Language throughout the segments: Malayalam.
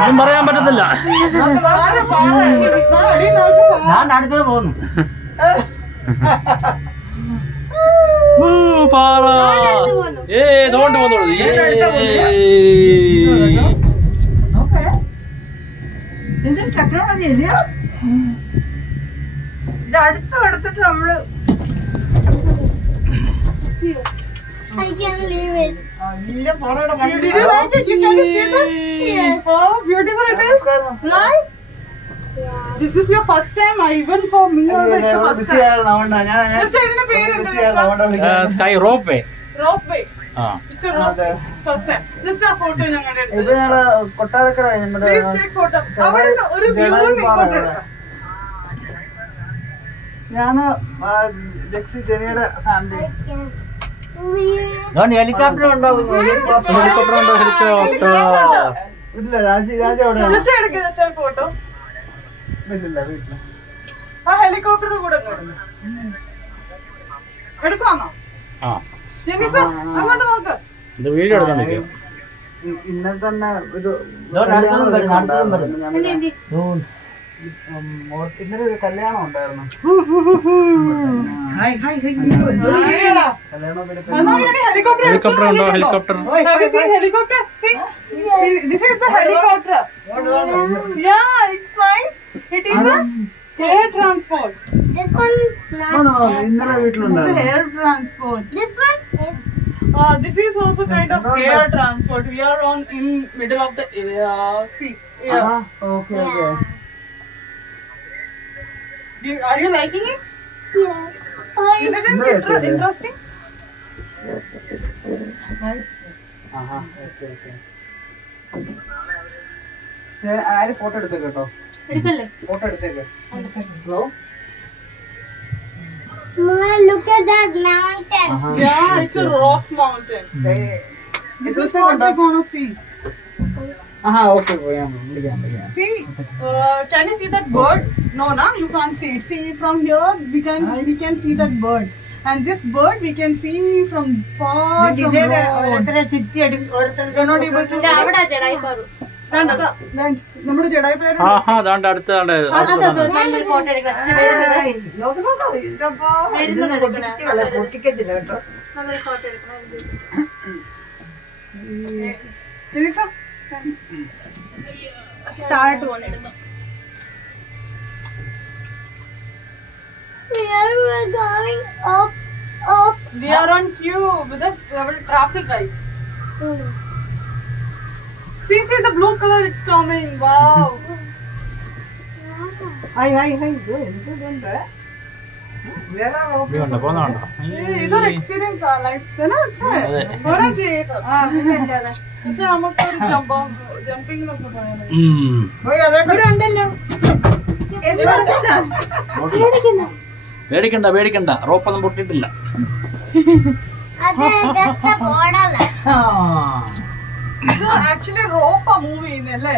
ഒന്നും പറയാൻ പറ്റത്തില്ല. ഞാൻ അടുത്തത് പോകുന്നു. പാറ തോണ്ട് പോന്നോളൂ. എന്തൊരു ടെക്നോളജി ഇല്ലയോ ഇത്. അടുത്ത് എടുത്തിട്ട് നമ്മള് Did you like it? You can see that? Yes. Oh, beautiful it is, right? This is your first time, even for me also it's the first time. Just ഇതിന്റെ പേര് എന്താ? Sky rope way. Rope way. It's a rope. It's first time. Just a photo ഞങ്ങളുടെ എടുത്തത്. ഇപ്പൊ ഞങ്ങള് കൊട്ടാരക്കര Please take photo. അവിടുന്ന് ഒരു വ്യൂ ഇങ്ങോട്ട് എടുക്കാം. ഞാന് ജെക്സി ജെനിയുടെ ഫാമിലി. ഹെലികോപ്റ്റർ ഉണ്ടാവും. ഹെലികോപ്റ്റർ ഉണ്ടോ? ഹെലികോപ്റ്റർ ഇല്ല, രാജി അവിടെ Just എടുക്ക് just a photo. വീട്ടില്ല. ആ ഹെലികോപ്റ്റർ കൂടെ എടുക്കാമോ? ജെനിസ അങ്ങോട്ട് നോക്ക്. ഇത് വീഡിയോ എടുക്കാൻ ഇന്നലെ തന്നെ ഇത് ഇന്നലെ ഒരു കല്യാണം ഉണ്ടായിരുന്നു. ഹെലികോപ്റ്റർ ഉണ്ടോ? Helicopter Helicopter. See, this is the helicopter. Yeah, it's nice. It is a air transport. This one is not. ഇന്നലെ This is വീട്ടിലുണ്ടായിരുന്നു. air transport. This one is. This is also kind of air transport. We are in middle of the sea. Yeah. Okay. Are you liking it? Yeah. Is it interesting? ആര് ഫോട്ടോ എടുത്തേക്ക് കേട്ടോ. Photo എടുത്തേക്ക്. Mama, look at that mountain. Yeah, it's a rock mountain. This is what we're gonna see. Okay വിളിക്കാം. See, can you see that bird? No, you can't see it. See from here, we can see that bird. And this bird we can see from far from road. You're not able to see. നമ്മുടെ ജഡായിപ്പാറ. ദാണ്ട് അടുത്ത് പൊട്ടിക്കത്തില്ല കേട്ടോ. താഴോട്ട് പോകുന്നു. Here we're going up. We are on queue with the traffic light. See the blue color, it's coming. Wow. എന്തുണ്ട് വേറെ പോന്നോണ്ടോ? इधर एक्सपीरियंस आ लाइफ है ना. अच्छा है, होना चाहिए सब. जैसे हमको जंपिंग लोग പേടിക്കണ്ട റോപ്പൊന്നും പൊട്ടിട്ടില്ല. അത് just a border. ഇത് ആക്ച്വലി റോപ്പാ മൂവ് ചെയ്യുന്നല്ലേ,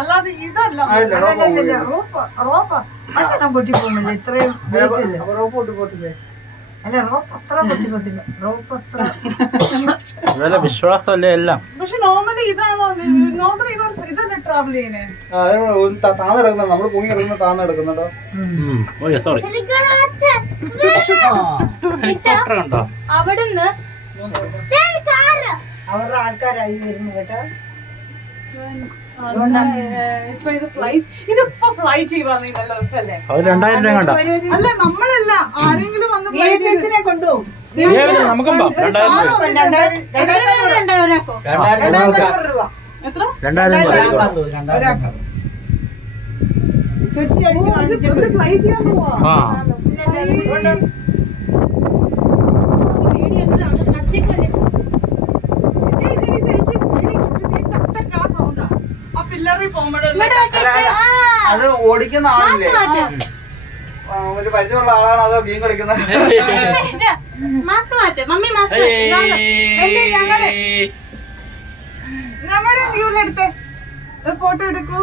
അല്ലാതെ ഇതല്ല. റോപ്പ് അതെല്ലാം പൊട്ടിപ്പോകുന്നില്ല. ഇത്രയും റോപ്പ് പൊട്ടിപ്പോത്തില്ലേ? അല്ല, റോപ്പ് അത്ര പൊട്ടിപ്പോത്തില്ല. റോപ്പ് അത്ര അതല്ല വിശ്വാസമല്ലേ എല്ലാം. പക്ഷെ നോർമലി ഇതാണോ ഇതല്ലേ ട്രാവൽ ചെയ്യുന്നേ? താന്നെടുക്കുന്ന നമ്മള് പൊങ്ങി എടുക്കുന്ന താന്നെടുക്കുന്നുണ്ടോ? സോറി ഹെലികോപ്റ്റർ കണ്ടോ? അവിടുന്ന് അവരുടെ ആൾക്കാരായി വരുന്നു കേട്ടോ. ഇപ്പൊ ഇതിപ്പോ ഫ്ലൈ ചെയ്യുവാ നല്ല രസല്ലേ? അത് 2000 രൂപ കണ്ടോ? അല്ല, നമ്മളല്ല, ആരെങ്കിലും വന്ന് ഫ്ലൈ ചെയ്ത് കൊണ്ടുപോകും. നമുക്കും 2000 രൂപ. എത്ര? 2000 രൂപ. ചുറ്റി അടിച്ച് കാണിച്ചു. ഫ്ലൈ ചെയ്യാൻ പോവാ. അത് ഓടിക്കുന്ന ആളില്ലേ? ഒരു പരിചയമുള്ള ആളാണ് അതോ ഗെയിം കളിക്കുന്നത്? നമ്മുടെ വ്യൂലെടുത്ത് ഫോട്ടോ എടുക്കൂ.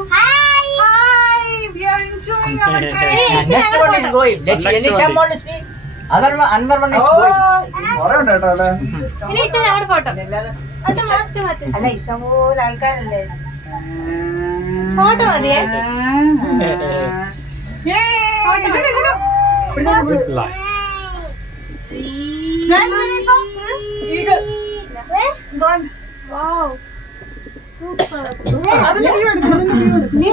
We are enjoying our train. Another one is going. Another one is going. കുറെ ഉണ്ട് കേട്ടോ അവിടെ. അല്ല ഇഷ്ടംപോലെ ആൾക്കാരല്ലേ. ഫോട്ടോ മതിയേ. Zip line. Wow. Super. അതിന്റെ വ്യൂ എടുക്കും.